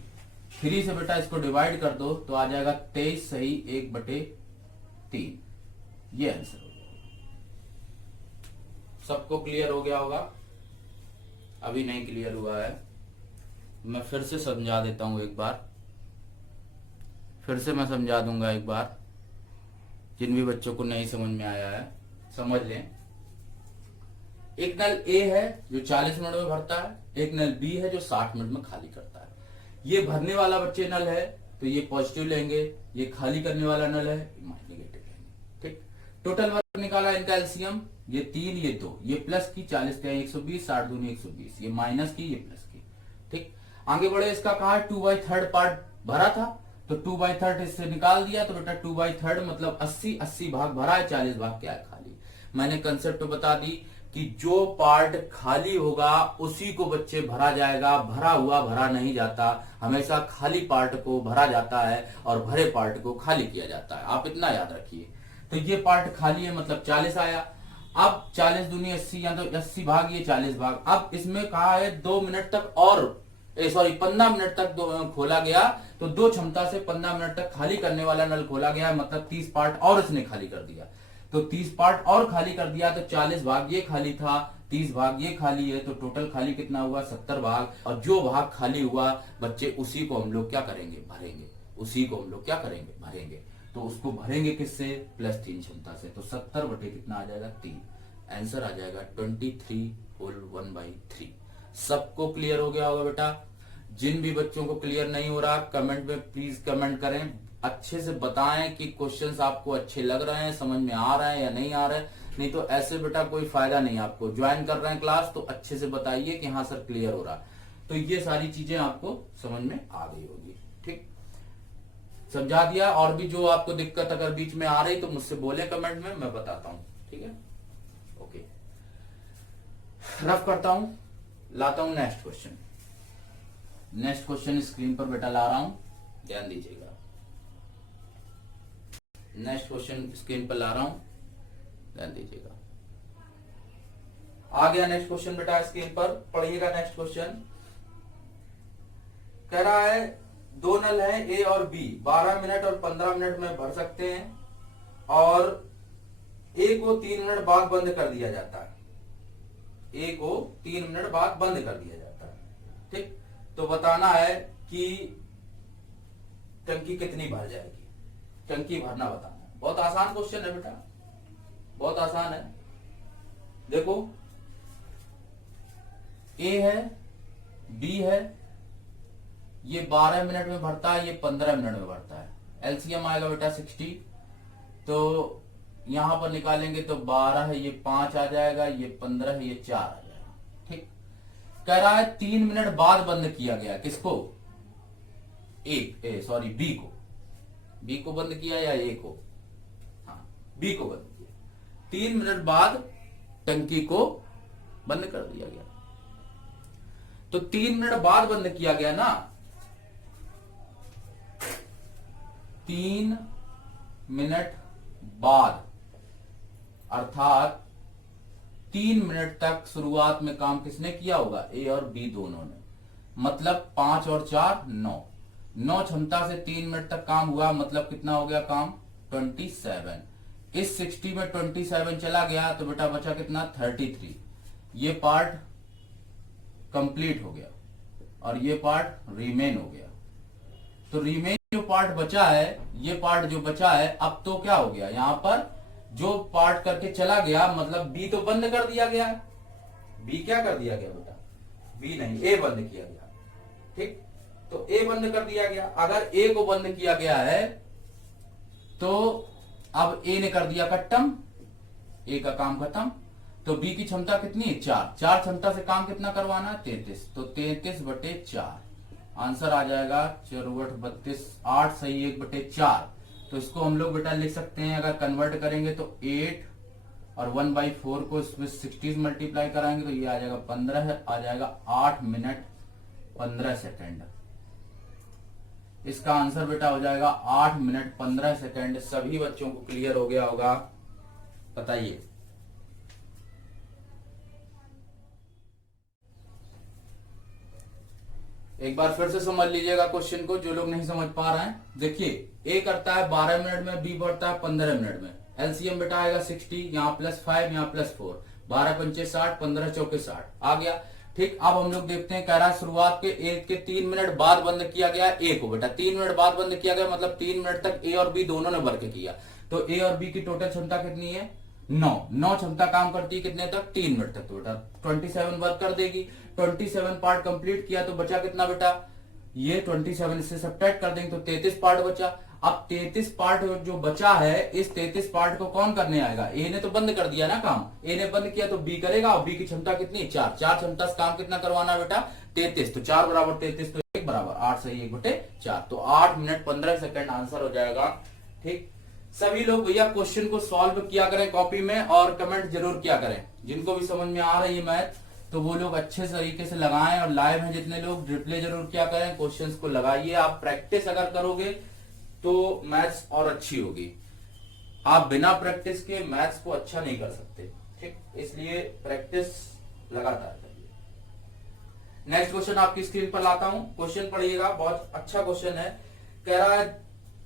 3 से बेटा इसको डिवाइड कर दो तो आ जाएगा 23 सही 1/3। ये आंसर हो जाएगा। सबको क्लियर हो गया होगा, अभी नहीं क्लियर हुआ है मैं फिर से समझा देता हूं एक बार, फिर से मैं समझा दूंगा एक बार। जिन भी बच्चों को नहीं समझ में आया है समझ लें। एक नल ए है जो 40 मिनट में भरता है, एक नल बी है जो 60 मिनट में खाली करता है। ये भरने वाला बच्चे नल है तो ये पॉजिटिव लेंगे, ये खाली करने वाला नल है नेगेटिव लेंगे। ठीक, टोटल वर्क निकाला इनका एलसीएम, ये 3 ये 2, ये प्लस की 40 का 120, 60 दूनी 120, ये माइनस की ये प्लस की। ठीक, आगे बढ़े, इसका कहा 2/3 पार्ट भरा था तो 2/3 इससे निकाल दिया। तो बेटा 2/3 मतलब 80 भाग भरा है, 40 भाग क्या है, खाली। मैंने कंसेप्ट बता दी कि जो पार्ट खाली होगा उसी को बच्चे भरा जाएगा, भरा हुआ भरा नहीं जाता। हमेशा खाली पार्ट को भरा जाता है और भरे पार्ट को खाली किया जाता है। आप इतना याद रखिए। तो ये पार्ट खाली है मतलब 40 आया। अब 40 दूनी 80, या तो 80 भाग ये 40 भाग। अब इसमें कहा है 2 मिनट तक और 15 मिनट तक खोला गया, तो 2 क्षमता से 15 मिनट तक खाली करने वाला नल खोला गया, मतलब 30 पार्ट और इसने खाली कर दिया। तो 30 पार्ट और खाली कर दिया तो 40 भाग ये खाली था, 30 भाग ये खाली है, तो टोटल खाली कितना हुआ, 70 भाग। और जो भाग खाली हुआ बच्चे उसी को हम लोग क्या करेंगे, भरेंगे। उसी को हम लोग क्या करेंगे, भरेंगे। तो उसको भरेंगे किससे, +3 क्षमता से। तो 70 बटे कितना आ जाएगा, 3। आंसर आ जाएगा 23 होल 1/3। सबको क्लियर हो गया होगा बेटा। जिन भी बच्चों को क्लियर नहीं हो रहा कमेंट में प्लीज कमेंट करें, अच्छे से बताएं कि क्वेश्चंस आपको अच्छे लग रहे हैं, समझ में आ रहे हैं या नहीं आ रहे हैं। नहीं तो ऐसे बेटा कोई फायदा नहीं। आपको ज्वाइन कर रहे हैं क्लास तो अच्छे से बताइए कि हाँ सर क्लियर हो रहा। तो ये सारी चीजें आपको समझ में आ गई होगी। ठीक, समझा दिया। और भी जो आपको दिक्कत अगर बीच में आ रही तो मुझसे बोले कमेंट में, मैं बताता हूं। ठीक है, ओके, रफ करता हूं, लाता हूं next question. Next question screen पर बेटा ला रहा हूं, ध्यान दीजिएगा। नेक्स्ट क्वेश्चन स्क्रीन पर ला रहा हूं, ध्यान दीजिएगा। आ गया नेक्स्ट क्वेश्चन बेटा स्क्रीन पर, पढ़िएगा नेक्स्ट क्वेश्चन। कह रहा है 2 नल है ए और बी, 12 मिनट और 15 मिनट में भर सकते हैं और ए को 3 मिनट बाद बंद कर दिया जाता है। ए को 3 मिनट बाद बंद कर दिया जाता है। ठीक, तो बताना है कि टंकी कितनी भर जाएगी, टंकी भरना बताना है। बहुत आसान क्वेश्चन है बेटा, बहुत आसान है। देखो ए है, बी है, ये 12 मिनट में भरता है, ये 15 मिनट में भरता है। एलसीएम आएगा बेटा 60। तो यहां पर निकालेंगे तो 12 है, ये 5 आ जाएगा, ये 15 है, ये 4 आ जाएगा। ठीक, कह रहा है 3 मिनट बाद बंद किया गया, किसको, सॉरी बी को बंद किया या ए को, हाँ बी को बंद किया, 3 मिनट बाद टंकी को बंद कर दिया गया। तो 3 मिनट बाद बंद किया गया ना, 3 मिनट बाद, अर्थात 3 मिनट तक शुरुआत में काम किसने किया होगा, ए और बी दोनों ने, मतलब 5 और 4 9, 9 क्षमता से 3 मिनट तक काम हुआ, मतलब कितना हो गया काम 27। इस 60 में 27 चला गया तो बेटा बचा कितना 33। ये पार्ट कंप्लीट हो गया और ये पार्ट रिमेन हो गया। तो रिमेन जो पार्ट बचा है, ये पार्ट जो बचा है, अब तो क्या हो गया, यहां पर जो पार्ट करके चला गया, मतलब बी तो बंद कर दिया गया, बी क्या कर दिया गया बेटा, बी नहीं ए बंद किया गया, ठीक। तो ए बंद कर दिया गया। अगर ए को बंद किया गया है तो अब ए ने कर दिया खत्म, ए का काम खत्म। तो बी की क्षमता कितनी है 4, 4 क्षमता से काम कितना करवाना है 33, तो 33/4 आंसर आ जाएगा 4/32, 8 सही 1/4। तो इसको हम लोग बेटा लिख सकते हैं, अगर कन्वर्ट करेंगे तो 8 और 1/4 को इसमें 60 से मल्टीप्लाई कराएंगे तो ये आ जाएगा 15, आ जाएगा 8 मिनट 15 सेकेंड। इसका आंसर बेटा हो जाएगा 8 मिनट 15 सेकेंड। सभी बच्चों को क्लियर हो गया होगा, बताइए। एक बार फिर से समझ लीजिएगा क्वेश्चन को, जो लोग नहीं समझ पा रहे हैं। देखिए ए करता है 12 मिनट में, बी बढ़ता है 15 मिनट में। एलसीएम बेटा आएगा 60, यहाँ +5 यहाँ +4, 12 पंचे 60, 15 चौके 60 आ गया, ठीक। अब हम लोग देखते हैं, कह रहा है शुरुआत के ए के 3 मिनट बाद बंद किया गया ए को, बेटा 3 मिनट बाद बंद किया गया, मतलब 3 मिनट तक ए और बी दोनों ने वर्क किया। तो ए और बी की टोटल क्षमता कितनी है 9 क्षमता काम करती है कितने तक 3 मिनट तक, तो बेटा 27 वर्क कर देगी। 27 पार्ट कंप्लीट किया तो बचा कितना बेटा, ये 27 से सब्ट्रैक्ट कर देंगे तो 33 पार्ट बचा। अब 33 पार्ट जो बचा है, इस 33 पार्ट को कौन करने आएगा, ए ने तो बंद कर दिया ना काम, ए ने बंद किया तो बी करेगा, और बी की क्षमता कितनी 4, 4 क्षमता से काम कितना करवाना बेटा 33, तो 4 बराबर 33 तो 1 बराबर 8 सही 1/4, तो 8 मिनट 15 सेकंड आंसर हो जाएगा, ठीक। सभी लोग भैया क्वेश्चन को सॉल्व किया करें कॉपी में और कमेंट जरूर किया करें। जिनको भी समझ में आ रही है मैथ तो वो लोग अच्छे तरीके से लगाएं, और लाइव हैं जितने लोग रिप्ले जरूर किया करें, क्वेश्चंस को लगाइए। आप प्रैक्टिस अगर करोगे तो मैथ्स और अच्छी होगी, आप बिना प्रैक्टिस के मैथ्स को अच्छा नहीं कर सकते, ठीक। इसलिए प्रैक्टिस लगातार करिए। नेक्स्ट क्वेश्चन आपकी स्क्रीन पर लाता हूं, क्वेश्चन पढ़िएगा, बहुत अच्छा क्वेश्चन है। कह रहा है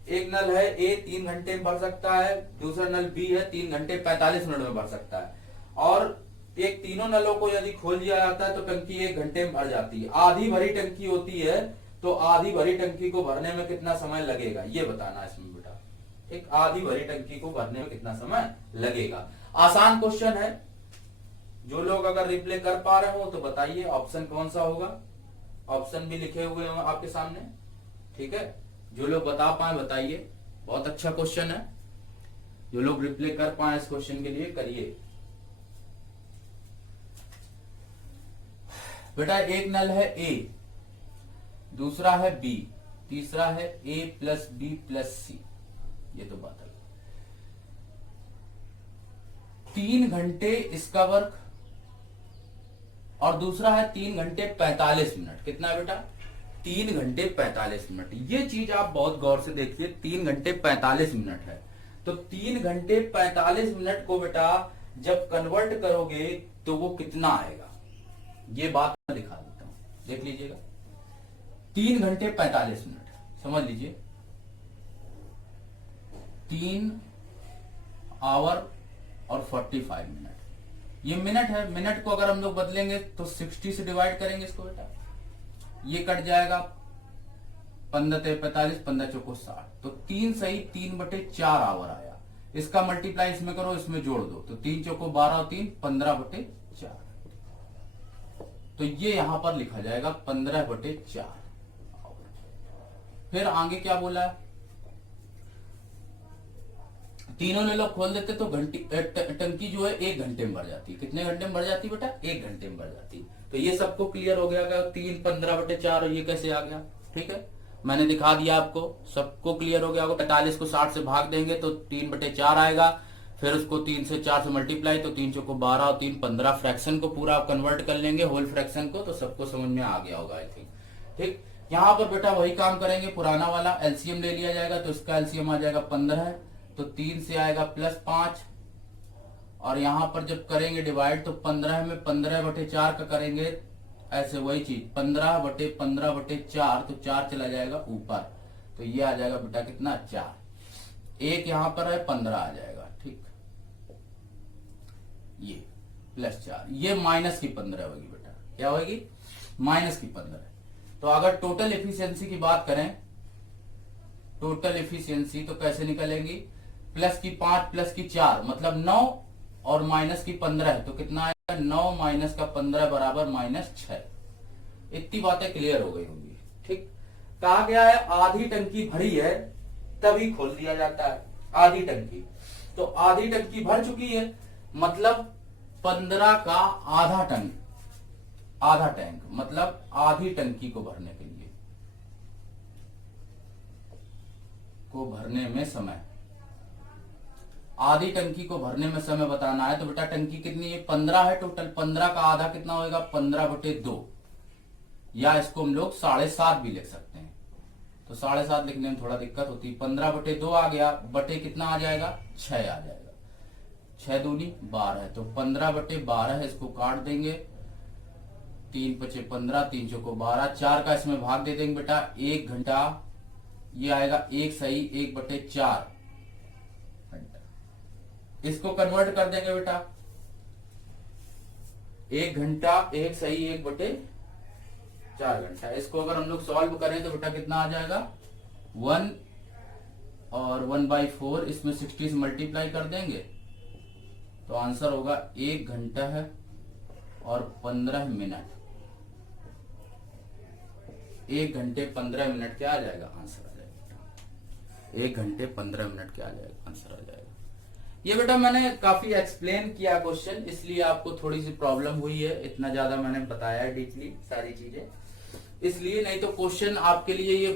एक नल है ए 3 घंटे में भर सकता है, दूसरा नल बी है 3 घंटे 45 मिनट में भर सकता है, और एक तीनों नलों को यदि खोल दिया जाता है तो टंकी 1 घंटे में भर जाती है। आधी भरी टंकी होती है तो आधी भरी टंकी को भरने में कितना समय लगेगा, ये बताना इसमें बेटा, ठीक। आधी भरी टंकी को भरने में कितना समय लगेगा। आसान क्वेश्चन है, जो लोग अगर रिप्ले कर पा रहे हो तो बताइए ऑप्शन कौन सा होगा, ऑप्शन भी लिखे हुए हैं आपके सामने, ठीक है। जो लोग बता पाए बताइए, बहुत अच्छा क्वेश्चन है, जो लोग रिप्ले कर पाए इस क्वेश्चन के लिए करिए। बेटा एक नल है ए, दूसरा है बी, तीसरा है ए प्लस बी प्लस सी, ये तो बात है। 3 घंटे इसका वर्क और दूसरा है 3 घंटे 45 मिनट, कितना है बेटा 3 घंटे 45 मिनट। ये चीज आप बहुत गौर से देखिए, 3 घंटे 45 मिनट है, तो 3 घंटे 45 मिनट को बेटा जब कन्वर्ट करोगे तो वो कितना आएगा, ये बात मैं दिखा देता हूं, देख लीजिएगा। 3 घंटे 45 मिनट समझ लीजिए, 3 आवर और 45 मिनट, ये मिनट है। मिनट को अगर हम लोग बदलेंगे तो 60 से डिवाइड करेंगे इसको बेटा, ये कट जाएगा 15 × 45, 15 चौको 60, तो 3 सही 3/4 आवर आया। इसका मल्टीप्लाई इसमें करो, इसमें जोड़ दो, तो 3 चौको 12 और 3 15/4, तो ये यहां पर लिखा जाएगा 15/4। फिर आगे क्या बोला है, तीनों ने लोग खोल देते तो टंकी जो है 1 घंटे में भर जाती है। कितने घंटे में भर जाती है बेटा 1 घंटे में भर जाती है। तो ये सबको क्लियर हो गया, 3 15/4 ये कैसे आ गया, ठीक है। मैंने दिखा दिया आपको, सबको क्लियर हो गया होगा। 45 को 60 से भाग देंगे तो 3/4 आएगा, फिर उसको 3 से 4 से मल्टीप्लाई तो 3 चौको 12 और 3 15, फ्रैक्शन को पूरा आप कन्वर्ट कर लेंगे होल फ्रैक्शन को, तो सबको समझ में आ गया होगा आई थिंक। ठीक, यहाँ पर बेटा वही काम करेंगे, पुराना वाला एलसीएम ले लिया जाएगा, तो इसका एलसीएम आ जाएगा 15, तो 3 से आएगा +5, और यहां पर जब करेंगे डिवाइड तो 15 में 15/4 का करेंगे, ऐसे वही चीज 15/15/4, तो 4 चला जाएगा ऊपर, तो ये आ जाएगा बेटा कितना 4, एक यहां पर है 15 आ जाएगा। ठीक, ये +4, ये -15 होगी बेटा, क्या होगी -15। तो अगर टोटल एफिशिएंसी की बात करें, टोटल एफिशिएंसी तो कैसे निकलेगी, +5 +4 मतलब 9 और -15 है, तो कितना आएगा 9 -15 बराबर -6। इतनी बातें क्लियर हो गई होंगी। ठीक, कहा गया है आधी टंकी भरी है तभी खोल दिया जाता है, आधी टंकी, तो आधी टंकी भर चुकी है मतलब 15 का आधा टंक, आधा टैंक मतलब आधी टंकी को भरने के लिए, को भरने में समय, आधी टंकी को भरने में समय बताना है। तो बेटा टंकी कितनी है, 15 है टोटल, 15 का आधा कितना होगा 15/2, या इसको हम लोग 7.5 भी लिख सकते हैं, तो 7.5 लिखने में थोड़ा दिक्कत होती है। 15/2 आ गया, बटे कितना आ जाएगा 6 आ जाएगा, 6 दूनी 12 है, तो 15/12 है, इसको काट देंगे, 3 × 5 = 15, 3 चौको 12, 4 का इसमें भाग दे देंगे बेटा, 1 घंटा, ये आएगा 1 सही 1/4 घंटा, इसको कन्वर्ट कर देंगे बेटा, 1 घंटा 1 सही 1/4 घंटा, इसको अगर हम लोग सॉल्व करें तो बेटा कितना आ जाएगा 1 और 1/4, इसमें 60 से मल्टीप्लाई कर देंगे तो आंसर होगा 1 घंटा है और 15 मिनट, 1 घंटे 15 मिनट क्या आ जाएगा आंसर आ जाएगा, 1 घंटे 15 मिनट क्या आ जाएगा आंसर आ जाएगा। ये बेटा मैंने काफी एक्सप्लेन किया क्वेश्चन, इसलिए आपको थोड़ी सी प्रॉब्लम हुई है, इतना ज्यादा मैंने बताया है डीपली सारी चीजें, इसलिए नहीं तो क्वेश्चन आपके लिए ये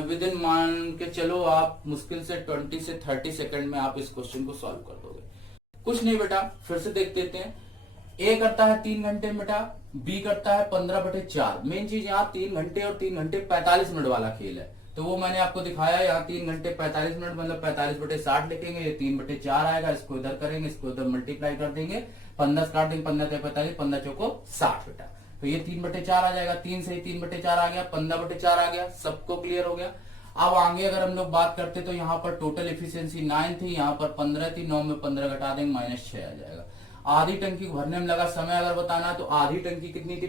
विद इन मान के चलो आप मुश्किल से 20 से 30 सेकंड में आप इस क्वेश्चन को सॉल्व कर दोगे। कुछ नहीं बेटा, फिर से देख देते हैं। ए करता है 3 घंटे में बेटा, बी करता है 15/4। मेन चीज यहाँ 3 घंटे और 3 घंटे 45 मिनट वाला खेल है, तो वो मैंने आपको दिखाया। यहाँ 3 घंटे 45 मिनट मतलब 45/60 लिखेंगे, ये 3/4 आएगा, इसको इधर करेंगे, इसको इधर मल्टीप्लाई कर देंगे, 15 काट देंगे, 15 45, 15 चौको 60 बेटा, तो ये 3/4 आ जाएगा, 3 से ही 3/4 आ गया, 15/4 आ गया, सबको क्लियर हो गया। अब आगे अगर हम लोग बात करते तो यहाँ पर टोटल एफिशिएंसी 9 थी, यहाँ पर 15 थी, 9 में 15 घटा देंगे -6 आ जाएगा। आधी टंकी को भरने में लगा समय अगर बताना है तो आधी टंकी कितनी थी,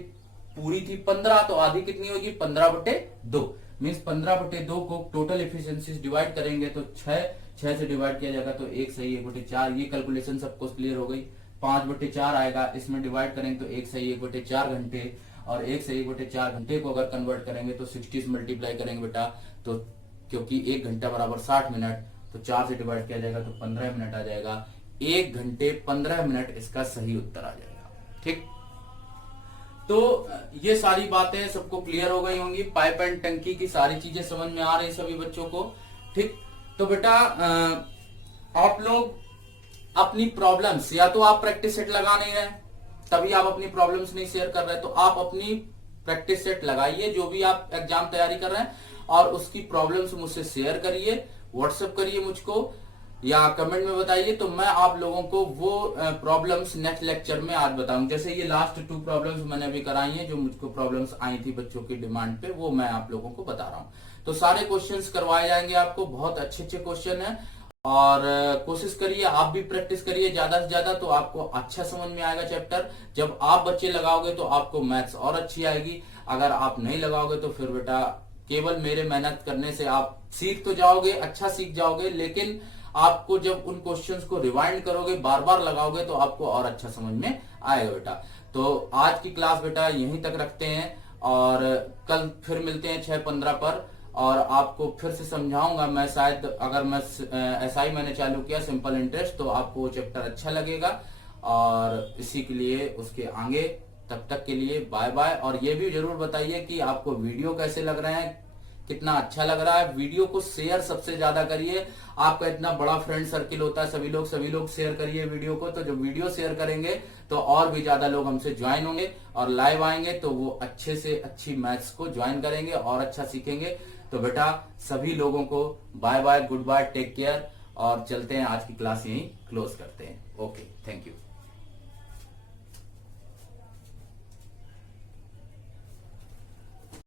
पूरी थी 15, तो आधी कितनी होगी 15/2, मीन्स 15/2 को टोटल एफिशिएंसी डिवाइड करेंगे तो 6 से डिवाइड किया जाएगा तो 1 सही 1/4, ये कैलकुलेशन सबको क्लियर हो गई। 5/4 आएगा, इसमें डिवाइड करेंगे तो 1 सही 1/4 घंटे, और 1 सही 1/4 घंटे को अगर कन्वर्ट करेंगे तो 60 से मल्टीप्लाई करेंगे बेटा, तो क्योंकि 1 घंटा बराबर 60 मिनट, तो 4 से डिवाइड किया जाएगा तो 15 मिनट आ जाएगा, 1 घंटे 15 मिनट इसका सही उत्तर आ जाएगा। ठीक, तो ये सारी बातें सबको क्लियर हो गई होंगी, पाइप एंड टंकी की सारी चीजें समझ में आ रही सभी बच्चों को। ठीक, तो बेटा आप लोग अपनी प्रॉब्लम्स, या तो आप प्रैक्टिस सेट लगा नहीं रहे तभी आप अपनी प्रॉब्लम्स नहीं शेयर कर रहे, तो आप अपनी प्रैक्टिस सेट लगाइए, जो भी आप एग्जाम तैयारी कर रहे हैं, और उसकी प्रॉब्लम्स मुझसे शेयर करिए, व्हाट्सएप करिए मुझको, या कमेंट में बताइए, तो मैं आप लोगों को वो प्रॉब्लम्स नेक्स्ट लेक्चर में आज बताऊं। जैसे ये लास्ट 2 प्रॉब्लम्स मैंने अभी कराई हैं, जो मुझको प्रॉब्लम्स आई थी बच्चों की डिमांड पे, वो मैं आप लोगों को बता रहा हूं। तो सारे क्वेश्चंस करवाए जाएंगे आपको, बहुत अच्छे क्वेश्चन है, और कोशिश करिए आप भी प्रैक्टिस करिए ज्यादा से ज्यादा, तो आपको अच्छा समझ में आएगा चैप्टर। जब आप बच्चे लगाओगे तो आपको मैथ्स और अच्छी आएगी, अगर आप नहीं लगाओगे तो फिर बेटा केवल मेरे मेहनत करने से आप सीख तो जाओगे, अच्छा सीख जाओगे, लेकिन आपको जब उन क्वेश्चंस को रिवाइंड करोगे, बार बार लगाओगे, तो आपको और अच्छा समझ में आएगा बेटा। तो आज की क्लास बेटा यहीं तक रखते हैं, और कल फिर मिलते हैं 6:15 पर, और आपको फिर से समझाऊंगा मैं, शायद अगर मैं SI मैंने चालू किया सिंपल इंटरेस्ट, तो आपको वो चैप्टर अच्छा लगेगा, और इसी के लिए उसके आगे, तब तक के लिए बाय बाय। और ये भी जरूर बताइए कि आपको वीडियो कैसे लग रहे हैं, कितना अच्छा लग रहा है। वीडियो को शेयर सबसे ज्यादा करिए। आपका इतना बड़ा फ्रेंड सर्किल होता है, सभी लोग शेयर करिए वीडियो को। तो जब वीडियो शेयर करेंगे तो और भी ज्यादा लोग हमसे ज्वाइन होंगे और लाइव आएंगे, तो वो अच्छे से अच्छी मैथ्स को ज्वाइन करेंगे और अच्छा सीखेंगे। तो बेटा सभी लोगों को bye bye, good bye, take care, और चलते हैं, आज की क्लास यहीं क्लोज करते हैं। Okay, thank you.